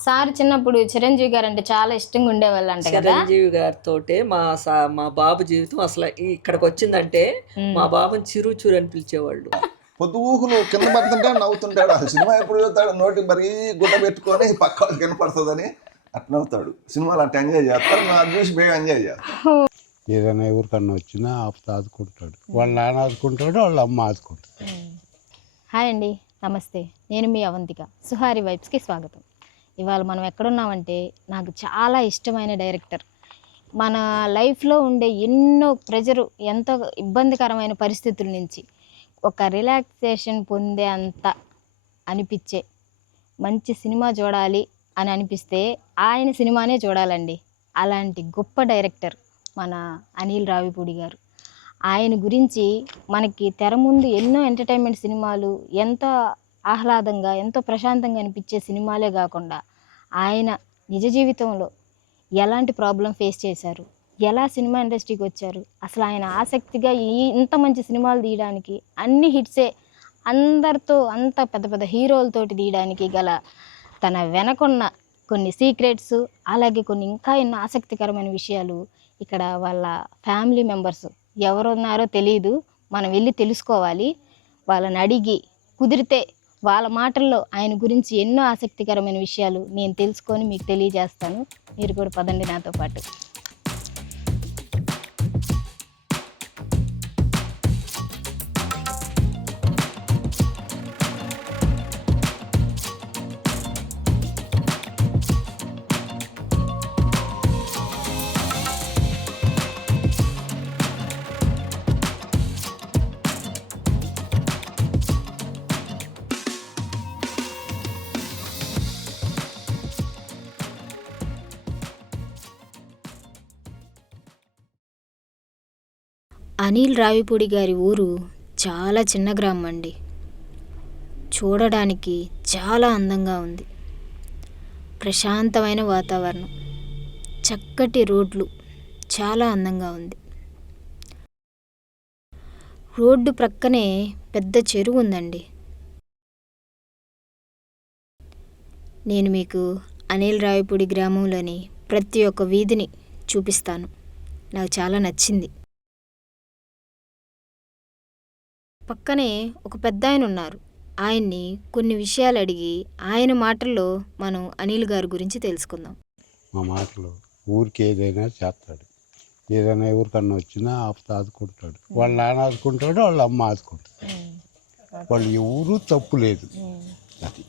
Sir చిన్నప్పుడు చిరంజీవి గారు అంటే చాలా ఇష్టంగా ఉండేవాళ్ళు అంట కదా. చిరంజీవి గారితో మా సా- మా బాబు జీవితం అసలు ఇక్కడికి వచ్చిందంటే మా బాబుని చిరు చిరు అని పిలిచేవాళ్ళు. పొద్దు ఊహులు కింద పడుతుంటే నవ్వుతుంటాడు. ఆ సినిమా ఎప్పుడు చూస్తాడు? నోటి మరీ గుడ్డ పెట్టుకొని పక్క కనపడుతుందని అట్లా నవ్వుతాడు. సినిమాలు అట్లా ఎంజాయ్ చేస్తారు. నా చూసి మేము ఎంజాయ్ చేస్తాం. ఏదైనా ఎవరికన్నా వచ్చినా ఆపుతా ఆదుకుంటాడు. వాళ్ళ నాన్న ఆదుకుంటాడు వాళ్ళ అమ్మ ఆదుకుంటాడు హాయ్ అండి. నమస్తే. నేను మీ అవంతిక. సుహారి వైబ్స్కి స్వాగతం. ఇవాళ మనం ఎక్కడున్నామంటే నాకు చాలా ఇష్టమైన డైరెక్టర్. మన లైఫ్లో ఉండే ఎన్నో ప్రెజరు ఎంతో ఇబ్బందికరమైన పరిస్థితుల నుంచి ఒక రిలాక్సేషన్ పొందే అంత అనిపించే మంచి సినిమా చూడాలి అని అనిపిస్తే ఆయన సినిమానే చూడాలండి. అలాంటి గొప్ప డైరెక్టర్ మన అనిల్ రావిపూడి గారు. ఆయన గురించి మనకి తెర ముందు ఎన్నో ఎంటర్టైన్మెంట్ సినిమాలు ఎంతో ఆహ్లాదంగా ఎంతో ప్రశాంతంగా అనిపించే సినిమాలే కాకుండా ఆయన నిజ జీవితంలో ఎలాంటి ప్రాబ్లం ఫేస్ చేశారు? ఎలా సినిమా ఇండస్ట్రీకి వచ్చారు? అసలు ఆయన ఆసక్తిగా ఈ ఇంత మంచి సినిమాలు తీయడానికి అన్ని హిట్సే అందరితో అంత పెద్ద పెద్ద హీరోలతోటి తీయడానికి గల తన వెనకున్న కొన్ని సీక్రెట్స్ అలాగే కొన్ని ఇంకా ఎన్నో ఆసక్తికరమైన విషయాలు ఇక్కడ వాళ్ళ ఫ్యామిలీ మెంబర్స్ ఎవరున్నారో తెలియదు మనం వెళ్ళి తెలుసుకోవాలి. వాళ్ళని అడిగి కుదిరితే వాళ్ళ మాటల్లో ఆయన గురించి ఎన్నో ఆసక్తికరమైన విషయాలు నేను తెలుసుకొని మీకు తెలియజేస్తాను. మీరు కూడా పదండి నాతో పాటు. అనిల్ రావిపూడి గారి ఊరు చాలా చిన్న గ్రామం అండి చూడడానికి చాలా అందంగా ఉంది. ప్రశాంతమైన వాతావరణం. చక్కటి రోడ్లు. చాలా అందంగా ఉంది. రోడ్డు ప్రక్కనే పెద్ద చెరువు ఉందండి. నేను మీకు అనిల్ రావిపూడి గ్రామంలోని ప్రతి ఒక్క వీధిని చూపిస్తాను. నాకు చాలా నచ్చింది. పక్కనే ఒక పెద్ద ఆయన ఉన్నారు ఆయన్ని కొన్ని విషయాలు అడిగి ఆయన మాటల్లో మనం అనిల్ గారి గురించి తెలుసుకుందాం. మా మాటలు ఊరికి ఏదైనా చేస్తాడు. ఏదైనా ఎవరికన్నా వచ్చినా ఆపుతా ఆదుకుంటాడు. వాళ్ళ నాన్న ఆదుకుంటాడు వాళ్ళ అమ్మ ఆదుకుంటాడు వాళ్ళు ఎవరు తప్పు లేదు. అది.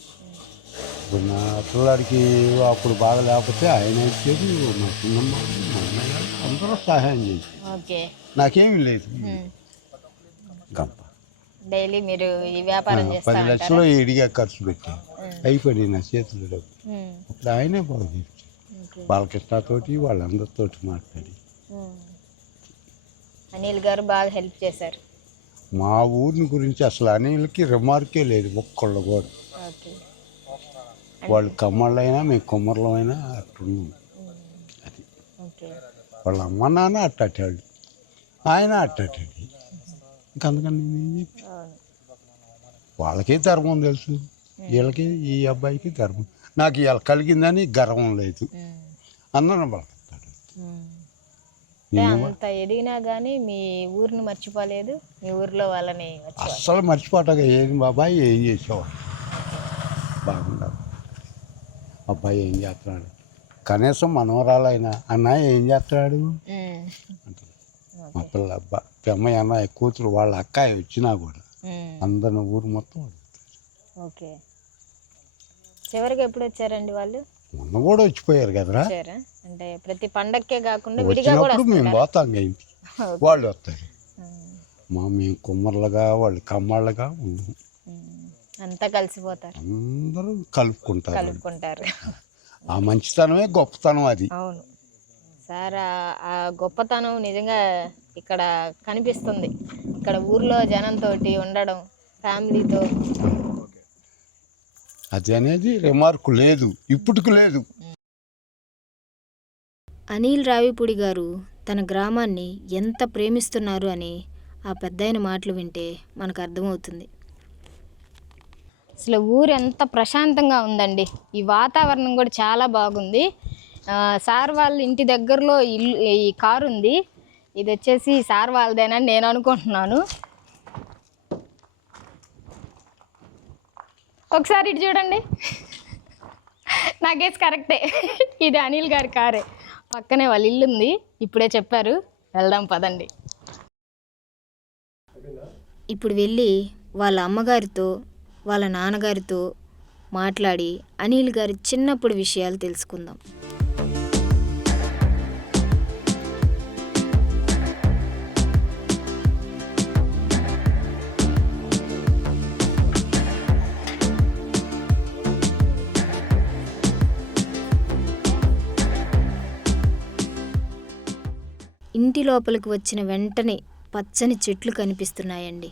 ఇప్పుడు నా పిల్లాడికి అప్పుడు బాగా లేకపోతే ఆయన ఇచ్చేది మా చిన్నమ్మ మా అన్నయ్య అందరూ సహాయం చేసి ఓకే. నాకేమీ లేదు. గంప డైలీ మీరు ఈ వ్యాపారం పది లక్షలు ఇడిగా ఖర్చు పెట్టాను. అయిపోయి నా చేతులు డబ్బు అప్పుడు ఆయనే బాగా బాలకృష్ణతోటి వాళ్ళందరితోటి మాట్లాడి. అనిల్ గారు బాగా హెల్ప్ చేశారు. మా ఊరిని గురించి అసలు అనిల్కి రిమార్కే లేదు ఒక్కళ్ళు కూడా. వాళ్ళు కమ్మళ్ళైనా మేము కుమ్మర్లమైనా అట్టున్నాం అది. వాళ్ళ అమ్మ నాన్న అట్టటాడు ఆయన అట్టటాడు ఇంకందుకని నేనేం చెప్పి వాళ్ళకి ధర్మం తెలుసు. వీళ్ళకి ఈ అబ్బాయికి ధర్మం నాకు ఇలా కలిగిందని గర్వం లేదు. అందరం బలకస్తాడు అంత ఎదిగినా కానీ మీ ఊరిని మర్చిపోలేదు? మీ ఊర్లో వాళ్ళని అస్సలు మర్చిపోటగా ఏం బాబాయ్ ఏం చేసేవాడు? బాగుండదు. అబ్బాయి ఏం చేస్తున్నాడు? కనీసం మనవరాలైనా అన్న ఏం చేస్తున్నాడు. అంటారు మా పిల్ల అబ్బా. పెమ్మయ్య అన్నయ్య కూతురు వాళ్ళ అక్కాయి వచ్చినా కూడా. అందరిని ఊరు మొత్తం. ఓకే. చివరికి ఎప్పుడు వచ్చారండి వాళ్ళు? మొన్న కూడా వచ్చిపోయారు కదరా. అంటే ప్రతి పండక్కే కాకుండా విడిగా కూడా మేము పోతాం ఇంటికి. వాళ్ళు వస్తారు. మా మేము కుమ్మర్లుగా వాళ్ళు కమ్మళ్ళగా ఉన్నాం. అంతా కలిసిపోతారు. అందరూ కలుపుకుంటారు. కలుపుకుంటారు. ఆ మంచితనమే గొప్పతనం అది. అవును. సార్ ఆ- ఆ గొప్పతనం నిజంగా ఇక్కడ కనిపిస్తుంది. ఇక్కడ ఊర్లో జనంతో ఉండడం ఫ్యామిలీతో. అది అనేది రిమార్క్ లేదు. ఇప్పటికి లేదు. అనిల్ రావిపూడి గారు తన గ్రామాన్ని ఎంత ప్రేమిస్తున్నారు అని ఆ పెద్దాయన మాటలు వింటే మనకు అర్థమవుతుంది. అసలు ఊరు ఎంత ప్రశాంతంగా ఉందండి. ఈ వాతావరణం కూడా చాలా బాగుంది. ఆ, సార్ వాళ్ళ ఇంటి దగ్గరలో ఇల్లు ఈ కారు ఉంది ఇది వచ్చేసి సార్ వాళ్ళదేనని నేను అనుకుంటున్నాను. ఒకసారి ఇటు చూడండి. నాకేసి కరెక్టే. ఇది అనిల్ గారి కారే. పక్కనే వాళ్ళ ఇల్లు ఉంది. ఇప్పుడే చెప్పారు. వెళ్దాం పదండి. ఇప్పుడు వెళ్ళి వాళ్ళ అమ్మగారితో వాళ్ళ నాన్నగారితో మాట్లాడి అనిల్ గారి చిన్నప్పుడు విషయాలు తెలుసుకుందాం. ఇంటి లోపలికి వచ్చిన వెంటనే పచ్చని చెట్లు కనిపిస్తున్నాయండి.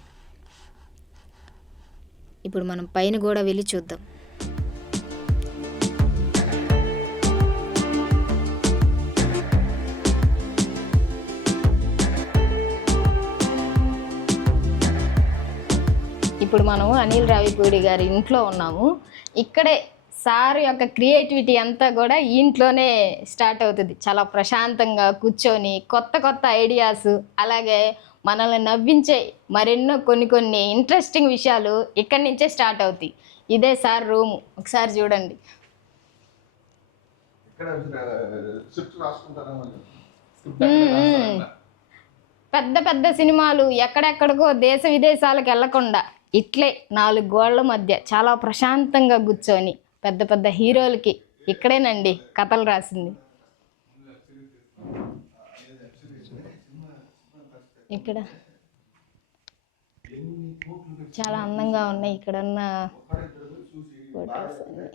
ఇప్పుడు మనం పైన కూడా వెళ్ళి చూద్దాం. ఇప్పుడు మనము అనిల్ రావిపూడి గారి ఇంట్లో ఉన్నాము. ఇక్కడే సార్ యొక్క క్రియేటివిటీ అంతా కూడా ఇంట్లోనే స్టార్ట్ అవుతుంది. చాలా ప్రశాంతంగా కూర్చొని కొత్త కొత్త ఐడియాస్ అలాగే మనల్ని నవ్వించే మరెన్నో కొన్ని కొన్ని ఇంట్రెస్టింగ్ విషయాలు ఇక్కడి నుంచే స్టార్ట్ అవుతాయి. ఇదే సార్ రూము. ఒకసారి చూడండి. పెద్ద పెద్ద సినిమాలు ఎక్కడెక్కడికో దేశ విదేశాలకు వెళ్ళకుండా ఇట్లే నాలుగు గోళ్ళ మధ్య చాలా ప్రశాంతంగా కూర్చొని పెద్ద పెద్ద హీరోలకి ఇక్కడేనండి కథలు రాసింది. ఇక్కడ చాలా అందంగా ఉన్నాయి. ఇక్కడ ఉన్న ఫోటోస్ అన్ని.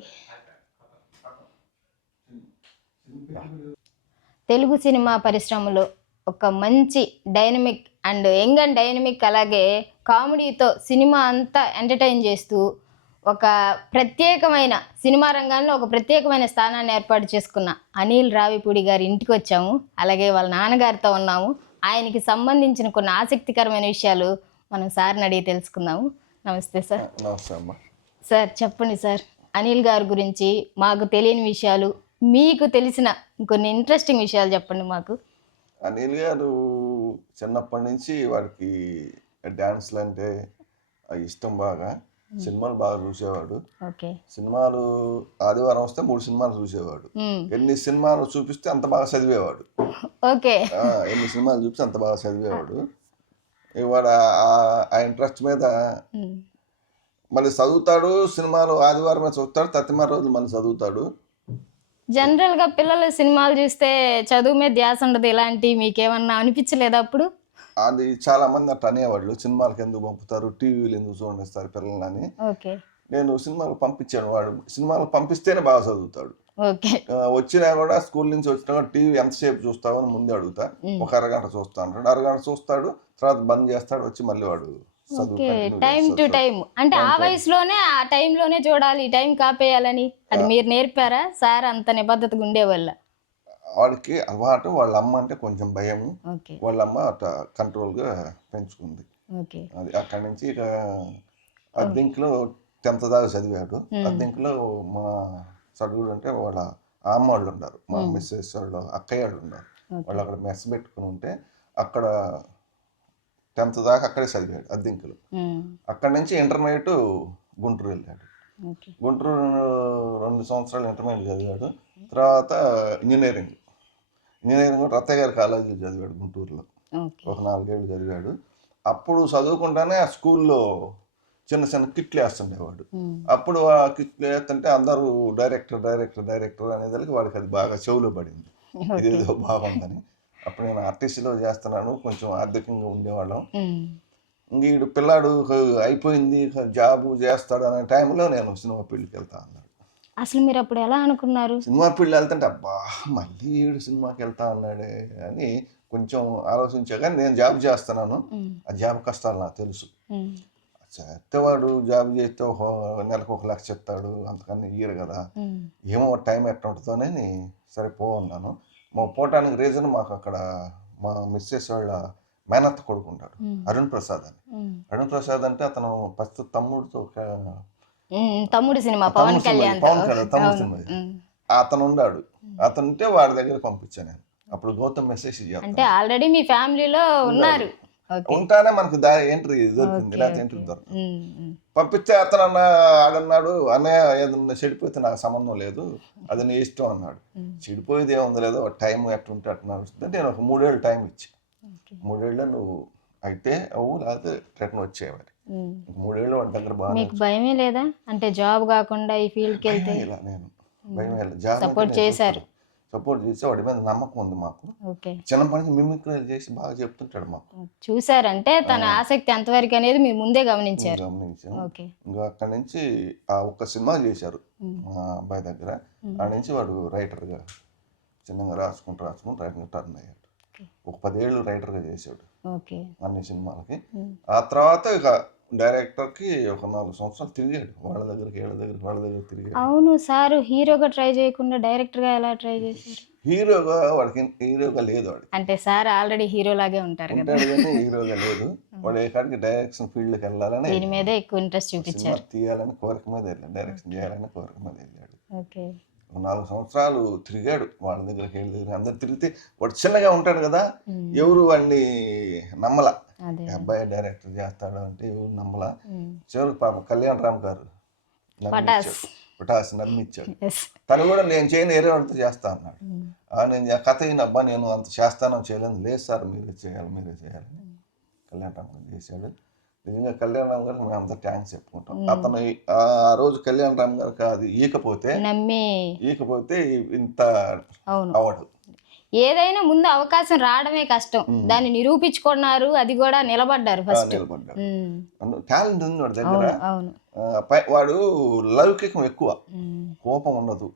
తెలుగు సినిమా పరిశ్రమలో ఒక మంచి dynamic and young and dynamic అలాగే కామెడీతో సినిమా అంతా ఎంటర్టైన్ చేస్తూ ఒక ప్రత్యేకమైన సినిమా రంగంలో ఒక ప్రత్యేకమైన స్థానాన్ని ఏర్పాటు చేసుకున్న అనిల్ రావిపూడి గారి ఇంటికి వచ్చాము. అలాగే వాళ్ళ నాన్నగారితో ఉన్నాము. ఆయనకి సంబంధించిన కొన్ని ఆసక్తికరమైన విషయాలు మనం సార్ని అడిగి తెలుసుకుందాము. నమస్తే సార్. సార్ చెప్పండి సార్. అనిల్ గారి గురించి మాకు తెలియని విషయాలు మీకు తెలిసిన కొన్ని ఇంట్రెస్టింగ్ విషయాలు చెప్పండి మాకు. అనిల్ గారు చిన్నప్పటి నుంచి వాడికి డ్యాన్స్లు అంటే ఇష్టం బాగా. సినిమాలు బాగా చూసేవాడు. సినిమాలు ఆదివారం వస్తే మూడు సినిమాలు చూసేవాడు. ఎన్ని సినిమాలు చూపిస్తే అంత బాగా చదివేవాడు. ఎన్ని సినిమాలు చూపిస్తే అంత బాగా చదివేవాడు. ఇవాడు ఆ- ఇంట్రెస్ట్ మీద. మళ్ళీ చదువుతాడు సినిమాలు ఆదివారమే చూస్తాడు తత్తిమార రోజులు మళ్ళీ చదువుతాడు. జనరల్గా పిల్లలు సినిమాలు చూస్తే చదువు మీద ధ్యాస ఉండదు. ఇలాంటి మీకేమన్నా అనిపించలేదా అప్పుడు? అది చాలా మంది అట్లా అనేవాళ్ళు. సినిమాలకు ఎందుకు పంపుతారు? టీవీలు ఎందుకు చూడనిస్తారు పిల్లలని నేను సినిమాలకు పంపించాను. వాడు సినిమాలకు పంపిస్తేనే బాగా చదువుతాడు. వచ్చినా కూడా స్కూల్ నుంచి వచ్చినా కూడా టీవీ ఎంతసేపు చూస్తావు అని ముందే అడుగుతా. ఒక అరగంట చూస్తా అంటాడు. అరగంట చూస్తాడు. తర్వాత బంద్ చేస్తాడు. వచ్చి మళ్ళీ వాడు టైం టు. టైం. అంటే ఆ వయసులోనే ఆ టైంలోనే చూడాలి. ఈ టైం కాపేయాలని. అది మీరు నేర్పారా? సార్ అంత నిబద్ధతగా ఉండేవాళ్ళ? వాడికి అలవాటు వాళ్ళ అమ్మ అంటే కొంచెం భయము. ఓకే. వాళ్ళ అమ్మ అట్లా కంట్రోల్గా పెంచుకుంది. అది అక్కడి నుంచి ఇక అద్దెంకిలో టెన్త్ దాకా చదివాడు. అద్దెంకిలో మా చదువుడు అంటే వాళ్ళ అమ్మ వాళ్ళు ఉన్నారు మా మిస్సెస్ వాళ్ళు అక్కయ్య వాళ్ళు ఉన్నారు వాళ్ళు అక్కడ మెస్ పెట్టుకుని ఉంటే అక్కడ టెన్త్ దాకా అక్కడే చదివాడు అద్దెంకిలో. అక్కడి నుంచి ఇంటర్మీడియట్ గుంటూరు వెళ్ళాడు. గుంటూరు రెండు సంవత్సరాలు ఇంటర్మీడియట్ చదివాడు. తర్వాత ఇంజనీరింగ్. ఇంజనీరింగ్ కూడా రత్తయ్య గారి కాలేజీలో చదివాడు గుంటూరులో. ఒక నాలుగేళ్ళు చదివాడు. అప్పుడు చదువుకుంటానే ఆ స్కూల్లో చిన్న చిన్న కిట్లు వేస్తుండేవాడు. అప్పుడు ఆ కిట్లు వేస్తుంటే అందరూ డైరెక్టర్ డైరెక్టర్ డైరెక్టర్ అనేదానికి వాడికి అది బాగా చెవులో పడింది. ఇదేదో బాగుందని. అప్పుడు నేను ఆర్టీసీలో చేస్తున్నాను కొంచెం ఆర్థికంగా ఉండేవాళ్ళం. ఇంక వీడు పిల్లాడు అయిపోయింది జాబు చేస్తాడు అనే టైంలో నేను సినిమా ఫీల్డ్కి వెళ్తా అన్నాడు అసలు మీరు అప్పుడు ఎలా అనుకున్నారు సినిమా ఫీల్డ్ వెళ్తుంటే అబ్బా మళ్ళీ వీడు సినిమాకి వెళ్తా అన్నాడే అని కొంచెం ఆలోచించాక నేను జాబ్ చేస్తున్నాను. ఆ జాబ్ కష్టాలు నాకు తెలుసు. చేస్తేవాడు జాబ్ చేస్తే ఒక నెలకు ఒక లక్ష చెప్తాడు అంతకన్నా ఇయ్యరు కదా. ఏమో టైం ఎట్లా ఉంటుందోనని సరే పో అన్నాను మా పోవటానికి రీజన్ మాకు అక్కడ మా మిస్సెస్ వాళ్ళ మేనత్త కొడుకుంటాడు. అరుణ్ ప్రసాద్ అని. అరుణ్ ప్రసాద్ అంటే అతను ఫస్ట్ తమ్ముడితో తమ్ముడు సినిమా పవన్ తమ్ముడు సినిమా, కళ్యాణ్ పవన్ కళ్యాణ్, తమ్ముడు సినిమా. అతను ఉన్నాడు అతను ఉంటే వాడి దగ్గర పంపించాను నేను. అప్పుడు గౌతమ్ మెసేజ్ అంటే ఆల్రెడీ మీ ఫ్యామిలీలో ఉన్నారు. ఉంటానే మనకు దా ఎంట్రీ దొరికింది లేకపోతే ఎంట్రీ దొరకదు. పంపిస్తే అతను అన్న ఆడన్నాడు అన్నయ్య ఏదన్నా చెడిపోతే నాకు సంబంధం లేదు అది నీ ఇష్టం అన్నాడు. చెడిపోయేది ఏముంది లేదో టైం ఎట్టుంటే అట్లా నడుస్తుంది. నేను ఒక మూడేళ్ళు టైం ఇచ్చి. మూడేళ్ళు నువ్వు అయితే అవు లేకపోతే రిటర్న్ వచ్చేవారి. మూడేళ్ళు వాడి దగ్గర బాగా మీకు భయమే లేదా? అంటే జాబ్ కాకుండా ఈ ఫీల్డ్కి వెళ్తే? ఇలా నేను భయం. జాబ్ నేను చేశారు. సపోర్ట్ చేసి వాడి మీద నమ్మకం ఉంది మాకు. ఓకే. చిన్నప్పటి నుంచి మిమిక్రీ చేసి బాగా చెప్తుంటాడు మాకు. చూసారంటే తన ఆసక్తి ఎంతవరకు అనేది మీరు ముందే గమనించారు. గమనించాం ఓకే. ఇంకా అక్కడి నుంచి ఆ ఒక్క సినిమా చేశారు. మా అబ్బాయి దగ్గర. ఆ నుంచి వాడు రైటర్గా చిన్నగా రాసుకుంటూ రాసుకుంటూ రైటర్ టర్న్ అయ్యాడు. ఒక పదేళ్ళు రైటర్గా చేశాడు ఓకే. అన్ని సినిమాలకి. ఆ తర్వాత ఇక డైరెక్టర్కి ఒక నాలుగు సంవత్సరాలు తిరిగాడు. వాళ్ళ దగ్గరికి వీళ్ళ దగ్గరికి వాళ్ళ దగ్గర తిరిగాడు. అవును సార్ హీరోగా ట్రై చేయకుండా డైరెక్టర్గా ఎలా ట్రై చేశారు? హీరోగా వాడికి హీరోగా లేదు వాడికి. అంటే సార్ ఆల్రెడీ హీరో లాగే ఉంటారు కదా. ఉంటాడు కానీ హీరోగా లేదు. వాడు ఎక్కడికి డైరెక్షన్ ఫీల్డ్కి వెళ్ళాలని దీని మీదే ఎక్కువ ఇంట్రెస్ట్ చూపించారు. తీయాలని కోరిక మీద వెళ్ళాడు. డైరెక్షన్ చేయాలని కోరిక మీద వెళ్ళాడు. ఓకే. ఒక నాలుగు సంవత్సరాలు తిరిగాడు వాళ్ళ దగ్గరికి వెళ్ళి. దగ్గర అందరు తిరిగితే వాడు చిన్నగా ఉంటాడు కదా. ఎవరు వాడిని నమ్మల. అబ్బాయి డైరెక్టర్ చేస్తాడు అంటే ఎవరు నమ్మల. చివరికి పాప కళ్యాణ్ రామ్ గారు పటాస్. నమ్మిచ్చాడు. తను కూడా నేను చేయను వేరే వాళ్ళతో చేస్తా అన్నాడు. నేను ఆ కథ అయిన అబ్బా నేను అంత చేస్తానో చేయలేదు లేదు సార్ మీరే చేయాలి మీరే చేయాలి కళ్యాణ్ రామ్ గారు చేశాడు. నిజంగా కళ్యాణ్ రామ్ గారికి మేము అంత థ్యాంక్స్ చెప్పుకుంటాం. అతను ఆ రోజు కళ్యాణ్ రామ్ గారికి అది ఈకపోతే ఈకపోతే ఇంత అవును. అవడు ఏదైనా ముందు అవకాశం రావడమే కష్టం. దాన్ని నిరూపించుకున్నారు అది కూడా నిలబడ్డారు ఫస్ట్. టాలెంట్ ఉంది వాడి దగ్గర. వాడు లౌకికం ఎక్కువ. కోపం ఉండదు.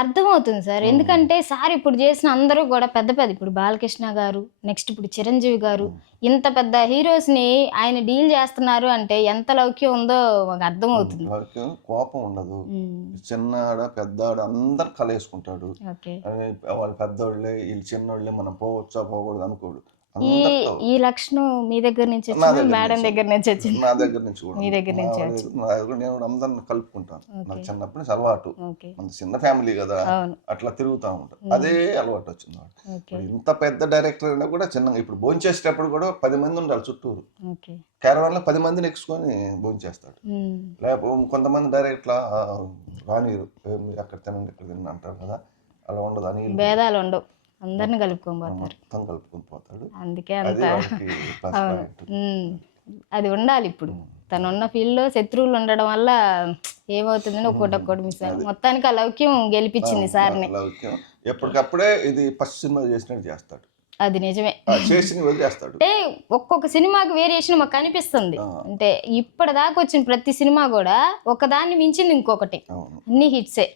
అర్థమవుతుంది సార్. ఎందుకంటే సార్ ఇప్పుడు చేసిన అందరూ కూడా పెద్ద పెద్ద ఇప్పుడు బాలకృష్ణ గారు నెక్స్ట్ ఇప్పుడు చిరంజీవి గారు ఇంత పెద్ద హీరోస్ని ఆయన డీల్ చేస్తున్నారు అంటే ఎంత లౌక్యం ఉందో మాకు అర్థమవుతుంది. కోపం ఉండదు. చిన్నాడ పెద్దాడు అందరు కలేసుకుంటాడు. వాళ్ళు పెద్దోళ్ళే వీళ్ళు చిన్నోళ్ళే మనం పోవచ్చా పోకూడదు అనుకోడు. ఈ ఈ లక్షణం మీ దగ్గర నుంచి మేడం. దగ్గర నుంచి వచ్చింది. నా దగ్గర నుంచి కూడా మీ దగ్గర నుంచి. నా దగ్గర నేను కూడా అందరిని కలుపుకుంటాను. నాకు చిన్నప్పటి నుంచి అలవాటు. మన చిన్న ఫ్యామిలీ కదా అట్లా తిరుగుతూ ఉంటాం. అదే అలవాటు వచ్చింది ఇంత పెద్ద డైరెక్టర్ అయినా కూడా చిన్నగా ఇప్పుడు భోంచేసేటప్పుడు కూడా పది మంది ఉండాలి చుట్టూరు. ఓకే. క్యారవాన్లో పది మందిని ఎక్కుకొని భోంచేస్తాడు. లేకపోతే కొంతమంది డైరెక్ట్లా రానిరు అక్కడ తినండి ఇక్కడ తినండి అంటారు కదా. అలా ఉండదు అని భేదాలు ఉండవు. అందరిని కలుపుకొని పోతారు. మొత్తం కలుపుకొని పోతాడు. అందుకే అది అంత. అది ఉండాలి ఇప్పుడు. తను ఉన్న ఫీల్డ్లో శత్రువులు ఉండడం వల్ల ఏమవుతుందని ఒక్కోటి ఒక్కోటి మిస్ అయ్యాను మొత్తానికి ఆ లౌక్యం గెలిపించింది సార్ని. ఎప్పటికప్పుడే ఇది ఫస్ట్ సినిమా చేసినట్టు చేస్తాడు. అది నిజమే. వదిలేస్తాడు అంటే ఒక్కొక్క సినిమాకి వేరియేషన్ మాకు కనిపిస్తుంది. అంటే ఇప్పటిదాకా వచ్చిన ప్రతి సినిమా కూడా ఒకదాన్ని మించింది ఇంకొకటి. అన్ని హిట్సే.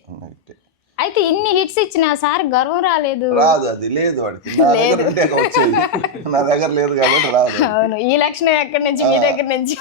అయితే ఇన్ని హిట్స్ ఇచ్చిన సార్ గర్వం రాలేదు. రాదు అది లేదు వాడికి. నా దగ్గర ఉంటే వచ్చేది. నా దగ్గర లేదు కాబట్టి రాదు. అవును ఈ లక్షణం ఎక్కడి నుంచి మీ దగ్గర నుంచి?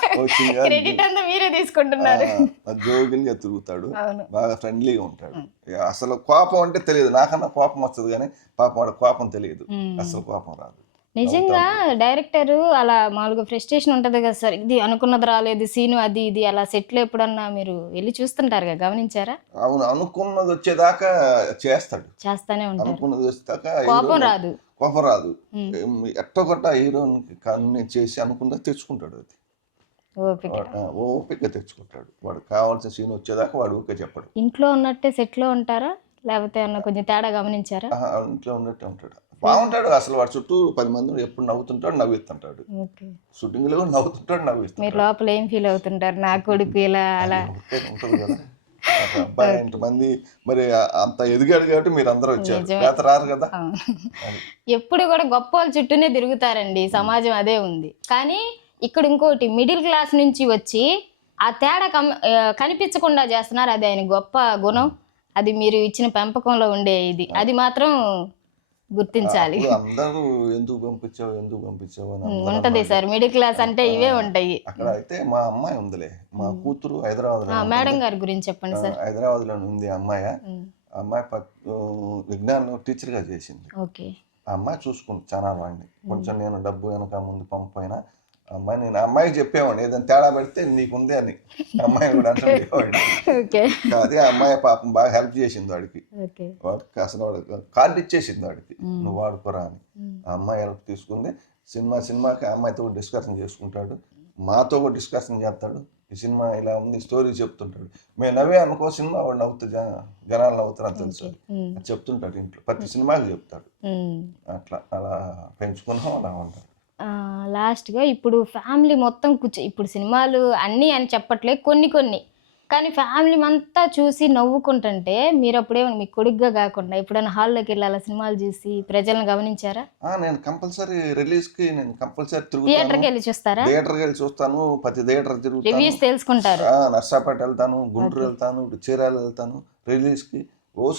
క్రెడిట్ అంతా మీరే తీసుకుంటున్నారు. ఆ, జోగినిగా తిరుగుతాడు. బాగా ఫ్రెండ్లీగా ఉంటాడు. అసలు కోపం అంటే తెలియదు. నాకన్నా కోపం వస్తుంది కానీ పాపం వాడు కోపం తెలియదు. అసలు కోపం రాదు. నిజంగా డైరెక్టర్ అలా మామూలుగా ఫ్రస్ట్రేషన్ ఉంటది కదా సార్. ఇది అనుకున్నది రాలేదు సీను అది ఇది అలా సెట్లు ఎప్పుడన్నా మీరు వెళ్ళి చూస్తుంటారు కదా గమనించారా? అవును అనుకున్నది వచ్చేదాకా చేస్తాడు. చేస్తానే ఉంటారు. అనుకున్నది వచ్చేదాకా కోపం రాదు. కోపం రాదు. మ్మ్. ఎట్టో కొట్ట హీరోని కన్ను చేసి అనుకున్నది తెచ్చుకుంటాడు అది. ఓపిక. తెచ్చుకుంటాడు. వాడు కావాల్సిన సీన్ వచ్చేదాకా వాడు ఊరికే చెప్పడు. ఇంట్లో ఉన్నట్టే సెట్లో ఉంటారా? లేకపోతే కొంచెం తేడా గమనించారా? ఇంట్లో ఉన్నట్టే ఉంటాడు. బాగుంటాడు. అసలు వాడు చుట్టూ పది మంది ఎప్పుడు నవ్వుతుంటాడు నవ్విస్తుంటాడు. ఓకే. షూటింగ్లో కూడా నవ్వుతుంటాడు మీరు లోపల ఏం ఫీల్ అవుతుంటారు? నా కొడుకు ఇలా అలా. ఉంటే ఉంటుంది కదా. అబ్బాయి మరి అంత ఎదిగాడు కాబట్టి మీరు అందరూ వచ్చారు రారు కదా. ఎప్పుడు కూడా గొప్ప వాళ్ళ చుట్టూనే తిరుగుతారండి. సమాజం అదే ఉంది. కానీ ఇక్కడ ఇంకోటి మిడిల్ క్లాస్ నుంచి వచ్చి ఆ తేడా కనిపించకుండా చేస్తున్నారు. అది ఆయన గొప్ప గుణం. అది మీరు ఇచ్చిన పెంపకంలో ఉండే ఇది. అది మాత్రం గుర్తించాలి. అందరూ ఎందుకు పంపించావు? ఎందుకు పంపించావు? అని ఉంటది. సార్ మిడిల్ క్లాస్ అంటే ఇవే ఉంటాయి. అక్కడ అయితే మా అమ్మాయి ఉందిలే. మా కూతురు హైదరాబాద్ ఆ, మేడం గారి గురించి చెప్పండి సార్. హైదరాబాద్లో ఉంది అమ్మాయి. అమ్మాయి విజ్ఞానం టీచర్గా చేసింది. ఓకే. ఆ అమ్మాయి చూసుకుంది చాలా వాడిని కొంచెం నేను డబ్బు వెనక ముందు పంపైనా అమ్మాయి నేను అమ్మాయికి చెప్పేవాడిని ఏదైనా తేడా పెడితే నీకుంది అని. అమ్మాయి కూడా అంటుండేవాడిని ఓకే. అదే అమ్మాయి పాపం బాగా హెల్ప్ చేసింది వాడికి. వాడికి అసలు వాడికి కార్డు ఇచ్చేసింది వాడికి. నువ్వు వాడుకోరా అని. ఆ అమ్మాయి హెల్ప్ తీసుకుంది. సినిమా సినిమాకి ఆ అమ్మాయితో కూడా డిస్కషన్ చేసుకుంటాడు. మాతో కూడా డిస్కషన్ చేస్తాడు. ఈ సినిమా ఇలా ఉంది స్టోరీ చెప్తుంటాడు. మేము నవ్వే అనుకో సినిమా వాడు నవ్వుతూ జన జనాలు నవ్వుతారు అని తెలుసు. చెప్తుంటాడు ఇంట్లో. ప్రతి సినిమాకి చెప్తాడు. అట్లా అలా పెంచుకున్నాం అలా ఉంటాం ఆ, లాస్ట్గా ఇప్పుడు ఫ్యామిలీ మొత్తం కూర్చో ఇప్పుడు సినిమాలు అన్నీ అని చెప్పట్లే కొన్ని కొన్ని. కానీ ఫ్యామిలీ అంతా చూసి నవ్వుకుంటుంటే మీరు అప్పుడేమో మీ కొడుగ్గా కాకుండా ఎప్పుడైనా హాల్లోకి వెళ్ళి అలా సినిమాలు చూసి? ప్రజలను గమనించారా? నేను కంపల్సరీ రిలీజ్కి నేను కంపల్సరీ థియేటర్కి వెళ్ళి చూస్తారా? థియేటర్కి వెళ్ళి చూస్తాను ప్రతి థియేటర్ తిరుగుతాను. రివ్యూస్ తెలుసుకుంటారు. నర్సాపేట వెళ్తాను గుంటూరు వెళ్తాను చీరాల వెళ్తాను రిలీజ్కి. ఓ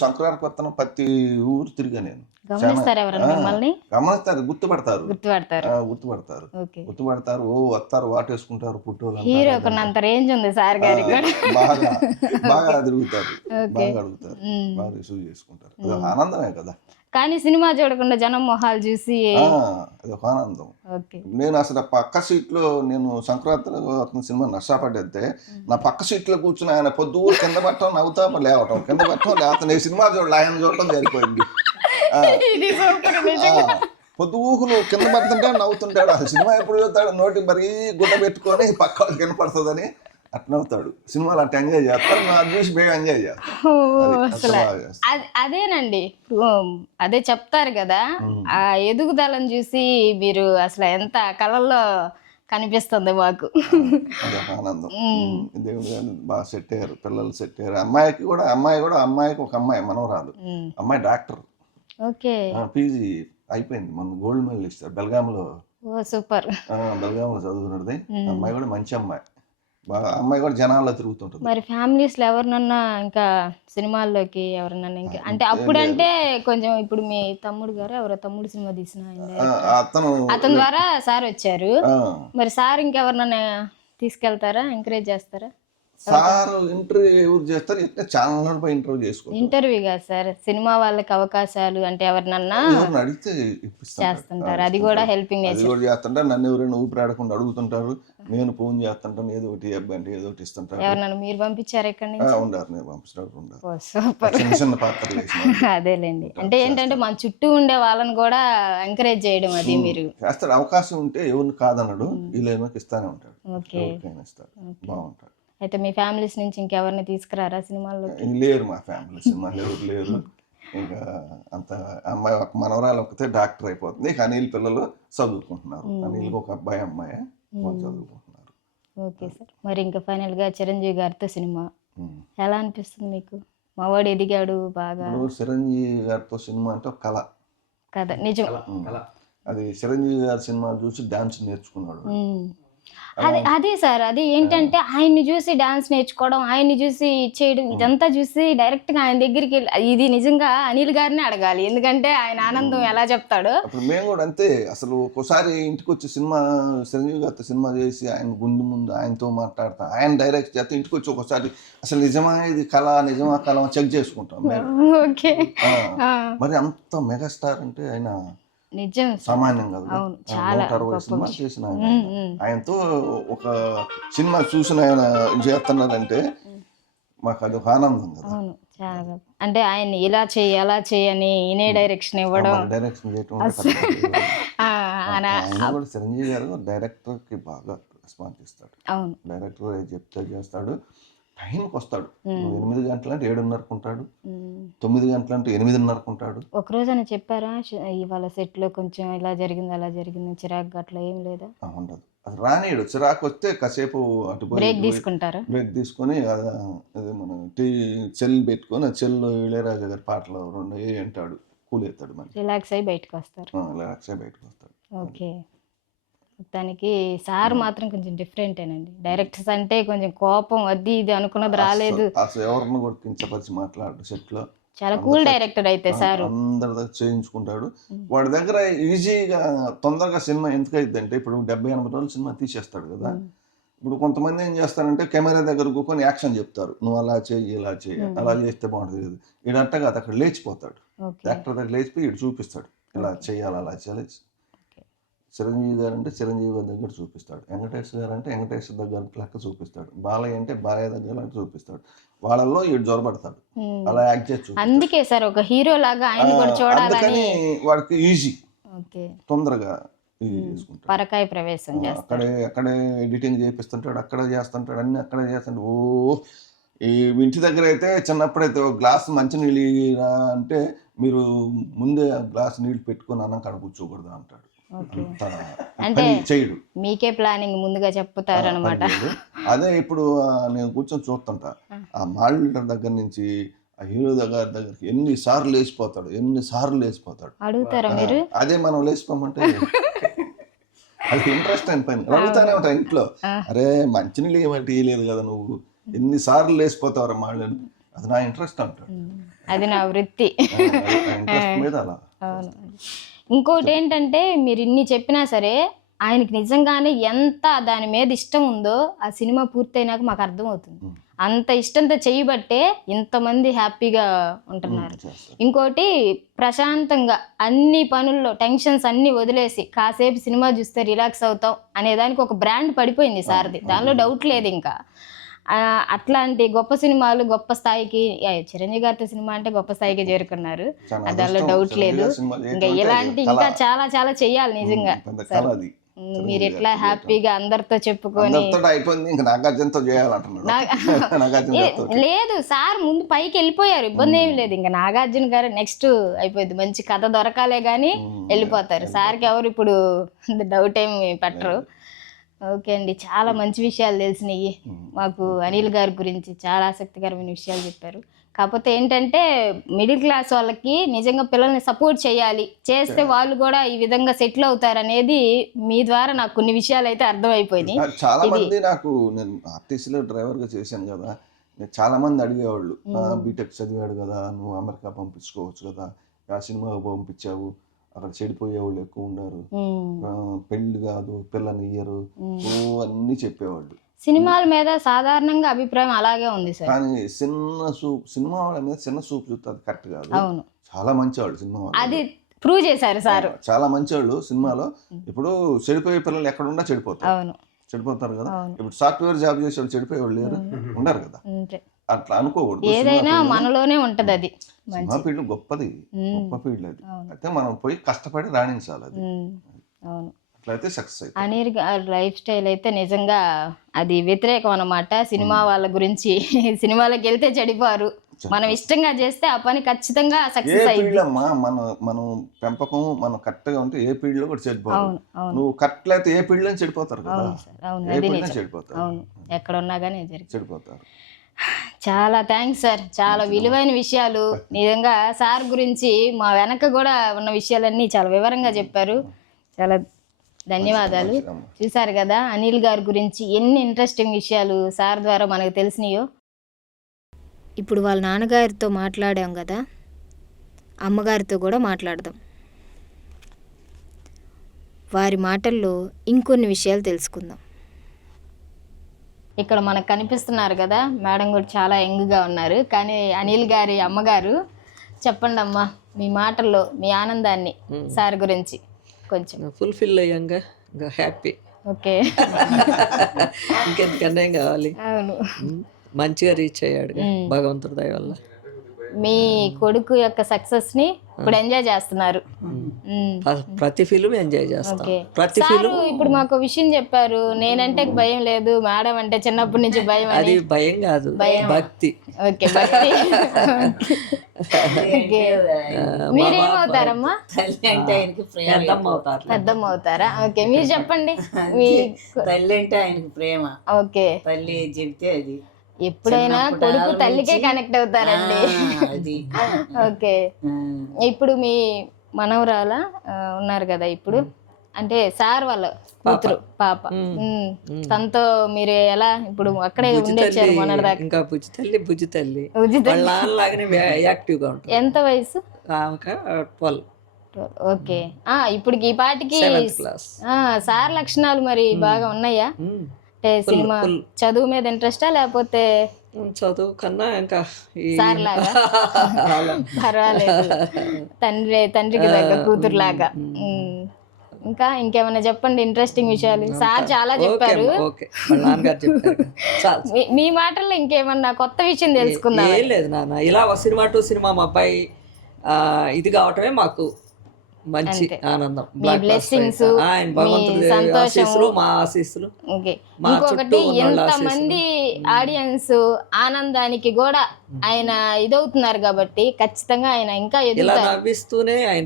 వస్తాను ప్రతి ఊరు తిరిగా నేను. గమనిస్తారు గుర్తుపడతారు. గుర్తుపడతారు. గుర్తుపడతారు. గుర్తుపడతారు ఓ వస్తారు వాటేసుకుంటారు పుట్టోలు హీరో. కొన్నంత రేంజ్ ఉంది సార్ గారికి బాగా బాగా తిరుగుతారు ఓకే. బాగా అడుగుతారు. బాగా రిసీవ్ చేసుకుంటారు. ఆనందమే కదా. కానీ సినిమా చూడకుండా జనం మొహాలు చూసి ఆ, అది ఒక ఆనందం. నేను అసలు పక్క సీట్లో నేను సంక్రాంతిలో వస్తున్న సినిమా నష్టాపడి వెళ్తే నా పక్క సీట్లో కూర్చుని ఆయన పొద్దు కింద పట్టడం నవ్వుతా లేవటం కింద పట్టడం లేకపోతే నేను సినిమా చూడాలి ఆయన చూడటం ఆ, ఆ, పొద్దు ఊహులు కింద పడుతుంటే నవ్వుతుంటాడు అసలు సినిమా ఎప్పుడు చూస్తాడు నోటి మరీ గుడ్డ పెట్టుకొని పక్క కనపడుతుందని. అట్లా నవ్వుతాడు సినిమాలు అట్లా ఎంజాయ్ చేస్తారు. నా చూసి మేము ఎంజాయ్ చేస్తాం. బాగా చేస్తాం. అద్- అదేనండి. అదే చెప్తారు కదా ఆ ఎదుగుదలను చూసి మీరు అసలు ఎంత కళల్లో కనిపిస్తుంది మాకు. ఆనందం. దేవుడు బాగా సెట్ అయ్యారు. పిల్లలు సెట్ అయ్యారు. అమ్మాయికి కూడా అమ్మాయి కూడా అమ్మాయికి ఒక అమ్మాయి మనవరాలు. ఉమ్, అమ్మాయి డాక్టర్. ఓకే. పీజీ అయిపోయింది. మన గోల్డ్ మెడల్ ఇస్తారు. బెల్గాంలో. సూపర్. బెల్గాంలో చదువుతున్నది. అమ్మాయి కూడా మంచి అమ్మాయి. అమ్మాయి కూడా జనాల్లో తిరుగుతుంటుంది. మరి ఫ్యామిలీస్లో ఎవరినన్నా ఇంకా సినిమాల్లోకి ఎవరినన్నా ఇంకా అంటే అప్పుడంటే కొంచెం ఇప్పుడు మీ తమ్ముడు గారు ఎవరో తమ్ముడు సినిమా తీసిన అతను అతని ద్వారా సార్ వచ్చారు. మరి సార్ ఇంకెవరినన్నా తీసుకెళ్తారా? ఎంకరేజ్ చేస్తారా? సార్ ఇంటర్వ్యూ ఎవరు చేస్తారు? ఇట్లా ఛానల్ పై ఇంటర్వ్యూ చేసుకుంటారు. ఇంటర్వ్యూ కాదు సార్? సినిమా వాళ్ళకి అవకాశాలు అంటే ఎవరినన్నా ఎవరిని అడిగితే చేస్తుంటారు. అది కూడా హెల్పింగ్ అది కూడా చేస్తుంటారు. నన్ను ఎవరైనా ఊపిరాడకుండా అడుగుతుంటారు. నేను ఫోన్ చేస్తుంటాను. ఏదో ఒకటి అబ్బాయి అంటే ఏదో ఒకటి ఇస్తుంటారు. ఎవరినన్నా మీరు పంపించారు ఎక్కడి ఆ, నుంచి? ఉండారు. నేను పంపించినప్పుడు ఉండారు? ఓ సూపర్. చిన్న చిన్న పాత్రలు అదేలేండి. అంటే ఏంటంటే మన చుట్టూ ఉండే వాళ్ళని కూడా ఎంకరేజ్ చేయడం అది మీరు. చేస్తాడు. అవకాశం ఉంటే ఎవరిని కాదన్నాడు వీళ్ళకి ఇస్తానే ఉంటాడు. ఓకే. ఎవరికైనా ఇస్తాడు. బాగుంటాడు. అయితే మీ ఫ్యామిలీస్ నుంచి ఇంకెవరిని తీసుకురారా సినిమాల్లో లేరు మా ఫ్యామిలీ సినిమాలు ఎవరు లేరు. ఇంకా అంత అమ్మాయి ఒక మనవరాలు ఒకతే డాక్టర్ అయిపోతుంది. ఇక అనిల్ పిల్లలు చదువుకుంటున్నారు. అనిల్కి ఒక అబ్బాయి అమ్మాయి. చదువుకుంటున్నారు. Okay sir. మరి ఇంకా ఫైనల్గా చిరంజీవి గారితో సినిమా. ఎలా అనిపిస్తుంది మీకు? మావాడు ఎదిగాడు బాగా. చిరంజీవి గారితో సినిమా అంటే ఒక కళ. కదా నిజం. అది చిరంజీవి గారి సినిమా చూసి డాన్స్ నేర్చుకున్నాడు. అదే అదే సార్ అది ఏంటంటే ఆయన్ని చూసి డాన్స్ నేర్చుకోవడం ఆయన్ని చూసి చేయడం ఇదంతా చూసి డైరెక్ట్గా ఆయన దగ్గరికి వెళ్ళి ఇది నిజంగా అనిల్ గారిని అడగాలి. ఎందుకంటే ఆయన ఆనందం ఎలా చెప్తాడో? అప్పుడు మేము కూడా అంతే అసలు ఒక్కోసారి ఇంటికి వచ్చి సినిమా చిరంజీవి గారితో సినిమా చేసి ఆయన ముందు ముందు ఆయనతో మాట్లాడతా ఆయన డైరెక్ట్ చేస్తే ఇంటికి వచ్చి ఒక్కోసారి అసలు నిజమా ఇది కళ నిజమా కళ చెక్ చేసుకుంటాం ఓకే. మరి అంత మెగాస్టార్ అంటే ఆయన నిజం. సామాన్యం కాదు. అవును, ఆయన చాలా అరవై సినిమా. చేసిన ఆయన. ఆయనతో ఒక సినిమా చూసిన ఆయన చేస్తున్నారంటే మాకు అది ఒక ఆనందం కదా అవును చాలా. అంటే ఆయన్ని ఇలా చెయ్యి అలా చేయని ఇనే డైరెక్షన్ ఇవ్వడం డైరెక్షన్ చేయటం ఆయన- ఆయన కూడా చిరంజీవి గారు డైరెక్టర్కి బాగా రెస్పాన్స్ ఇస్తాడు అవును డైరెక్టర్ చెప్తే చేస్తాడు టైంకి వస్తాడు ఎనిమిది గంటలంటే ఏడున్నరకు ఉంటాడు. తొమ్మిది గంటలంటే ఎనిమిదిన్నరకు ఉంటాడు ఒక రోజు అని చెప్పారా ఇవాళ సెట్లో కొంచెం ఇలా జరిగింది అలా జరిగింది చిరాకు అట్లా ఏం లేదా? ఉండదు అది రానియడు. చిరాకు వస్తే కాసేపు అటు బ్రేక్ తీసుకుంటారా? బ్రేక్ తీసుకొని అది మన టీ సెల్ పెట్టుకొని ఆ సెల్ ఇళయరాజా గారి పాటలు రెండు ఏ అంటాడు కూలెత్తాడు మరి. రిలాక్స్ అయ్యి బయటకు వస్తారు రిలాక్స్ అయి బయటకు వస్తాడు ఓకే. మొత్తానికి సార్ మాత్రం కొంచెం డిఫరెంటేనండి. డైరెక్టర్స్ అంటే కొంచెం కోపం అది ఇది అనుకున్నది రాలేదు. అసలు- ఎవరిని కూడా కించపరిచి మాట్లాడు సెట్లో. చాలా కూల్ డైరెక్టర్ అయితే సార్. అందరి దగ్గర చేయించుకుంటాడు. వాడి దగ్గర ఈజీగా తొందరగా సినిమా ఎందుకు అంటే ఇప్పుడు డెబ్బై ఎనభై రోజులు సినిమా తీసేస్తాడు కదా. ఇప్పుడు కొంతమంది ఏం చేస్తారంటే కెమెరా దగ్గర కూర్చొని యాక్షన్ చెప్తారు. నువ్వు అలా చేయి ఇలా చేయి అలా చేస్తే బాగుంటుంది ఈడంట కాదు అక్కడ లేచిపోతాడు. యాక్టర్ దగ్గర లేచిపోయి ఇటు చూపిస్తాడు. ఇలా చేయాలి అలా చేయాలి చిరంజీవి గారు అంటే చిరంజీవి గారి దగ్గర చూపిస్తాడు. వెంకటేశ్వర గారు అంటే వెంకటేశ్వర దగ్గర లెక్క చూపిస్తాడు. బాలయ్య అంటే బాలయ్య దగ్గర లెక్క చూపిస్తాడు. వాళ్ళల్లో ఈడు జొరబడతాడు. ఉమ్. అలా యాక్ట్ చేసి. అందుకే సార్ ఒక హీరో లాగా ఆయన కూడా చూడాలని వాడికి ఈజీ. తొందరగా పరకాయ ప్రవేశం అక్కడే అక్కడే ఎడిటింగ్ చేపిస్తుంటాడు. అక్కడే చేస్తుంటాడు. అన్ని అక్కడే చేస్తుంటాడు. ఓ ఈ ఇంటి దగ్గర అయితే చిన్నప్పుడైతే ఒక గ్లాస్ మంచినీళ్ళు అంటే మీరు ముందే ఆ గ్లాస్ నీళ్ళు పెట్టుకొని అన్నం కాడ కూర్చోకూడదు అంటాడు. అంటే చేయడు మీకే ప్లానింగ్ ముందుగా చెప్తారనమాట. అదే ఇప్పుడు నేను కూర్చొని చూస్తుంటా. ఆ. మాల్డర్ దగ్గర నుంచి ఆ హీరో దగ్గర దగ్గరికి ఎన్ని సార్లు లేచిపోతాడు ఎన్ని సార్లు లేచిపోతాడు. అడుగుతారా మీరు? అదే మనం లేచిపోమంటే. అది ఇంట్రెస్ట్ అయిన పని. అడుగుతానే ఉంటా ఇంట్లో. అరే మంచినీళ్ళు ఏమంటే ఇయ్యలేదు కదా నువ్వు. ఎన్నిసార్లు లేచిపోతావు మాళ్ళని అది నా ఇంట్రెస్ట్ అంటాడు. అది నా వృత్తి. ఇంట్రెస్ట్ మీద అలా. ఇంకోటి ఏంటంటే మీరు ఇన్ని చెప్పినా సరే ఆయనకి నిజంగానే ఎంత దాని మీద ఇష్టం ఉందో ఆ సినిమా పూర్తయినాక మాకు అర్థమవుతుంది. అంత ఇష్టంతో చేయబట్టే ఇంతమంది హ్యాపీగా ఉంటున్నారు. ఇంకోటి ప్రశాంతంగా అన్ని పనుల్లో టెన్షన్స్ అన్ని వదిలేసి కాసేపు సినిమా చూస్తే రిలాక్స్ అవుతాం అనే దానికి ఒక బ్రాండ్ పడిపోయింది సార్ది. దానిలో డౌట్ లేదు ఇంకా. అట్లాంటి గొప్ప సినిమాలు గొప్ప స్థాయికి చిరంజీవి గారితో సినిమా అంటే గొప్ప స్థాయికి చేరుకున్నారు. చాలా ఆ దానిలో. డౌట్ లేదు. ఇంకా ఇలాంటి. ఇంకా చాలా చాలా చెయ్యాలి నిజంగా. అది. ఉమ్, చిరంజీవి మీరు ఎట్లా హ్యాపీగా అందరితో చెప్పుకొని లేదు సార్ ముందు పైకి వెళ్ళిపోయారు. ఇబ్బంది ఏమి లేదు. ఇంకా నాగార్జున గారు నెక్స్ట్ అయిపోయింది. మంచి కథ దొరకాలే ఉమ్, వెళ్ళిపోతారు. సార్కి ఎవరు ఇప్పుడు డౌట్ ఏమి పెట్టరు. ఓకే అండి. చాలా మంచి విషయాలు తెలిసినాయి. ఉమ్. మాకు అనిల్ గారి గురించి చాలా ఆసక్తికరమైన విషయాలు చెప్పారు. కాకపోతే ఏంటంటే మిడిల్ క్లాస్ వాళ్ళకి నిజంగా పిల్లల్ని సపోర్ట్ చేయాలి. చేస్తే వాళ్ళు కూడా ఈ విధంగా సెటిల్ అవుతారు అనేది మీ ద్వారా నాకు కొన్ని విషయాలు అయితే అర్థమైపోయినాయి. నాకు చాలా మంది నాకు నేను ఆర్టీసీలో డ్రైవర్గా చేశాను కదా. చాలా మంది అడిగేవాళ్ళు బీటెక్ చదివాడు కదా నువ్వు అమెరికా పంపించుకోవచ్చు కదా ఆ సినిమాకి పంపించావు అక్కడ చెడిపోయేవాళ్ళు ఎక్కువ ఉండరు. ఉమ్, ఆ, పెళ్ళి కాదు పిల్లని ఇయ్యరు. అన్నీ చెప్పేవాళ్ళు. సినిమాల మీద సాధారణంగా అభిప్రాయం అలాగే ఉంది సార్. కానీ చిన్న సూప్ సినిమా వాళ్ళ మీద చిన్న సూప్ చూస్తే అది కరెక్ట్ కాదు. అవును. చాలా మంచివాళ్ళు సినిమా వాళ్ళు. అది ప్రూవ్ చేశారు సార్. చాలా మంచివాళ్ళు సినిమాలో. ఇప్పుడు చెడిపోయే పిల్లలు ఎక్కడున్నా చెడిపోతారు. అవును. చెడిపోతారు కదా. ఇప్పుడు సాఫ్ట్వేర్ జాబ్ చేసేవాళ్ళు చెడిపోయేవాళ్ళు లేరు. ఉండరు కదా. అట్లా అనుకోకూడదు. ఏదైనా మనలోనే ఉంటది అది. సినిమా ఫీల్డ్ గొప్పది. గొప్ప ఫీల్డ్ అది. అయితే మనం పోయి కష్టపడి రాణించాలి అది. అవును. అట్లయితే సక్సెస్ లైఫ్ స్టైల్ అయితే నిజంగా అది వ్యతిరేకం అన్నమాట. సినిమా వాళ్ళ గురించి సినిమాలకు వెళ్తే చెడిపోరు. మనం ఇష్టంగా చేస్తే ఆ పని ఖచ్చితంగా సక్సెస్ అయ్యింది మన మనం పెంపకం మనం కరెక్ట్గా ఉంటే ఏ ఫీల్డ్లో కూడా చెడిపోవాలి నువ్వు కరెక్ట్ లేకపోతే ఏ ఫీల్డ్లో చెడిపోతారు కదా. అవును ఎక్కడ ఉన్నా కానీ చెడిపోతారు. చాలా థ్యాంక్స్ సార్ చాలా విలువైన విషయాలు. నిజంగా సార్ గురించి మా వెనక కూడా ఉన్న విషయాలన్నీ చాలా వివరంగా చెప్పారు. చాలా ధన్యవాదాలు. చూసారు కదా అనిల్ గారి గురించి ఎన్ని ఇంట్రెస్టింగ్ విషయాలు సార్ ద్వారా మనకు తెలిసినాయో. ఇప్పుడు వాళ్ళ నాన్నగారితో మాట్లాడాం కదా. అమ్మగారితో కూడా మాట్లాడదాం. వారి మాటల్లో ఇంకొన్ని విషయాలు తెలుసుకుందాం. ఇక్కడ మనకు కనిపిస్తున్నారు కదా మేడం కూడా చాలా యంగ్గా ఉన్నారు. కానీ అనిల్ గారి అమ్మగారు చెప్పండి అమ్మా మీ మాటల్లో మీ ఆనందాన్ని సార్ గురించి కొంచెం. ఫుల్ఫిల్ అయ్యాంగా ఇంకా హ్యాపీ ఓకే. ఇంకెందుకన్నా ఏం కావాలి? అవును. మంచిగా రీచ్ అయ్యాడు భగవంతుడి దయ వల్ల. మీ కొడుకు యొక్క సక్సెస్ని ఇప్పుడు ఎంజాయ్ చేస్తున్నారు. మ్మ్. ప్ర- ప్రతి ఫిలిం ఎంజాయ్ చేస్తాం. ఓకే ప్రతి సారు ఫిలిం ఇప్పుడు మాకు విషయం చెప్పారు. నేనంటే భయం లేదు. మేడం అంటే చిన్నప్పటి నుంచి భయం అది భయం కాదు. భక్తి. ఓకే భక్తి. ఓకే. మీరేమవుతారమ్మా తల్లి అంటే ఆయనకి ప్రేమ పెద్దమ్మ అవుతారు? ఓకే మీరు చెప్పండి. మీ తల్లి అంటే ఆయనకి ప్రేమ. ఓకే. తల్లి చెబితే అది. ఎప్పుడైనా కొడుకు తల్లికే కనెక్ట్ అవుతారండి. ఓకే. ఇప్పుడు మీ మనవరాల ఉన్నారు కదా ఇప్పుడు? అంటే సార్ వాళ్ళ కూతురు పాప. తనతో మీరు ఎలా ఇప్పుడు అక్కడే ఉండొచ్చారు మొన్నటిదాకా ఇంకా బుజ్జి తల్లి బుజ్జి తల్లి. యాక్టివ్గా ఉంటుంది ఎంత వయసు? ట్వెల్వ్. ఓకే. ఆ ఇప్పుడు ఈ పాటికి సార్ లక్షణాలు మరి బాగా ఉన్నాయా? అంటే సినిమా. చదువు మీద ఇంట్రెస్టా లేకపోతే చదువు కన్నా ఇంకా సార్ లాగా. పర్వాలేదు. తండ్రి తండ్రికి దగ్గర కూతురు లాగా. ఇంకా ఇంకేమైనా చెప్పండి ఇంట్రెస్టింగ్ విషయాలు? సార్ చాలా చెప్పారు. మీ- మాటల్లో ఇంకేమన్నా కొత్త విషయం తెలుసుకుందాం లేదు నాన్న. ఇలా సినిమా టు సినిమా మా అబ్బాయి ఇది కావటమే మాకు మంచి ఆనందం. ఆయన భగవంతుడి. ఆశీస్సులు మా ఆశీస్సులు. ఇంకొకటి ఎంతమంది ఆడియన్స్ ఆనందానికి కూడా ఆయన ఇదవుతున్నారు కాబట్టి ఖచ్చితంగా ఆయన ఇంకా నవ్విస్తూనే ఆయన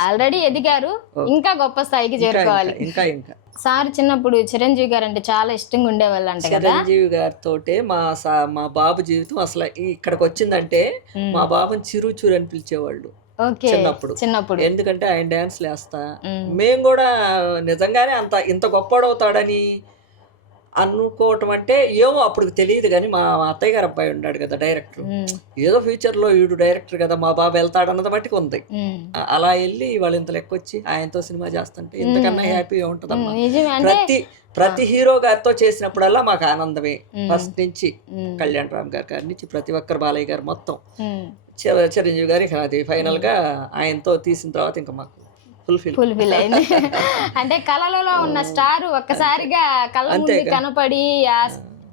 ఆల్రెడీ ఎదిగారు. ఇంకా గొప్ప స్థాయికి చేరుకోవాలి. ఇంకా ఇంకా. సార్ చిన్నప్పుడు చిరంజీవి గారు అంటే చాలా ఇష్టంగా ఉండేవాళ్ళు అంట చిరంజీవి గారితో మా సా- మా బాబు జీవితం అసలు ఇక్కడికి వచ్చిందంటే మా బాబుని చిరు చిరు అని పిలిచేవాళ్ళు. చిన్నప్పుడు. చిన్నప్పుడు. ఎందుకంటే ఆయన డాన్స్ లేస్తా. మ్మ్. కూడా నిజంగానే అంత ఇంత గొప్పడవుతాడని అనుకోవటం అంటే ఏమో అప్పుడు తెలియదు కానీ మా అత్తయ్య గారు అబ్బాయి ఉన్నాడు కదా డైరెక్టర్. ఏదో ఫ్యూచర్లో వీడు డైరెక్టర్ కదా మా బాబు వెళ్తాడు అన్నది బట్టి ఉంది అలా వెళ్ళి వాళ్ళు ఇంత లెక్క వచ్చి ఆయనతో సినిమా చేస్తుంటే ఇంతకన్నా హ్యాపీగా ఉంటుందమ్మా. అంటే ప్రతి ప్రతి హీరో గారితో చేసినప్పుడల్లా మాకు ఆనందమే. ఫస్ట్ నుంచి. కళ్యాణ్ రామ్ గారి గారి నుంచి ప్రతి ఒక్కరు బాలయ్య గారు మొత్తం. చిరంజీవి గారి ఇక అది ఫైనల్గా ఆయనతో తీసిన తర్వాత ఇంకా మాకు ఫుల్ఫిల్ ఫుల్ఫిల్ అయింది. అంటే కళలలో ఉన్న స్టార్ ఒక్కసారిగా కళ్ళ ముందు కనపడి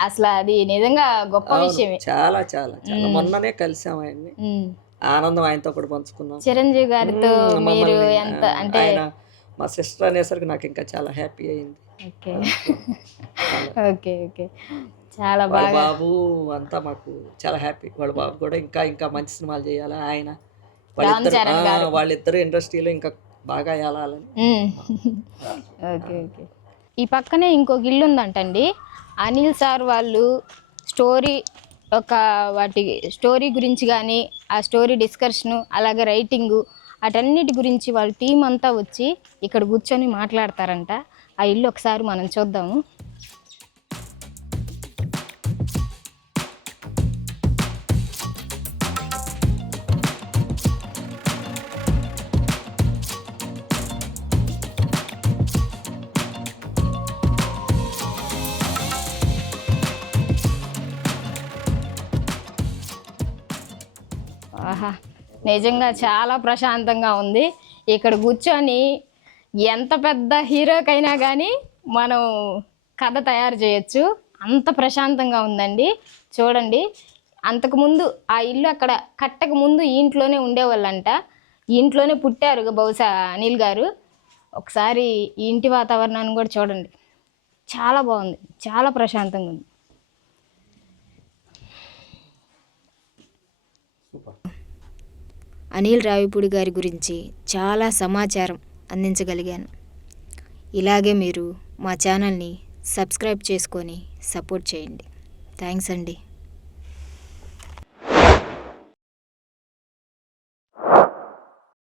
అసలు అది నిజంగా గొప్ప విషయమే. చాలా చాలా చాలా. మొన్ననే కలిసాం ఆయన్ని. ఆనందం ఆయనతో కూడా పంచుకున్నాం. చిరంజీవి గారితో మీరు ఎంత అంటే ఆయన మా సిస్టర్ అనేసరికి నాకు ఇంకా చాలా హ్యాపీ అయింది. ఓకే. Okay okay. చాలా బాగా బాబు అంతా మాకు చాలా హ్యాపీ. వాళ్ళ బాబు కూడా ఇంకా ఇంకా మంచి సినిమాలు చేయాలి ఆయన వాళ్ళిద్దరు ఇండస్ట్రీలో ఇంకా బాగా వెళ్ళాలని. Okay okay. ఈ పక్కనే ఇంకొక ఇల్లు ఉందంటండి. అనిల్ సార్ వాళ్ళు స్టోరీ ఒక వాటి స్టోరీ గురించి కానీ ఆ స్టోరీ డిస్కషను అలాగే రైటింగు అటన్నిటి గురించి వాళ్ళ టీం అంతా వచ్చి ఇక్కడ కూర్చొని మాట్లాడతారంట. ఆ ఇల్లు ఒకసారి మనం చూద్దాము. ఆహా నిజంగా చాలా ప్రశాంతంగా ఉంది. ఇక్కడ కూర్చొని ఎంత పెద్ద హీరోకైనా కానీ మనం కథ తయారు చేయొచ్చు. అంత ప్రశాంతంగా ఉందండి. చూడండి అంతకుముందు ఆ ఇల్లు అక్కడ కట్టక ముందు ఈ ఇంట్లోనే ఉండేవాళ్ళంట. ఈ ఇంట్లోనే పుట్టారు బహుశా అనిల్ గారు. ఒకసారి ఈ ఇంటి వాతావరణాన్ని కూడా చూడండి. చాలా బాగుంది. చాలా ప్రశాంతంగా ఉంది. అనిల్ రావిపూడి గారి గురించి చాలా సమాచారం అందించగలిగాను. ఇలాగే మీరు మా ఛానల్ని సబ్స్క్రైబ్ చేసుకొని సపోర్ట్ చేయండి. థ్యాంక్స్ అండి.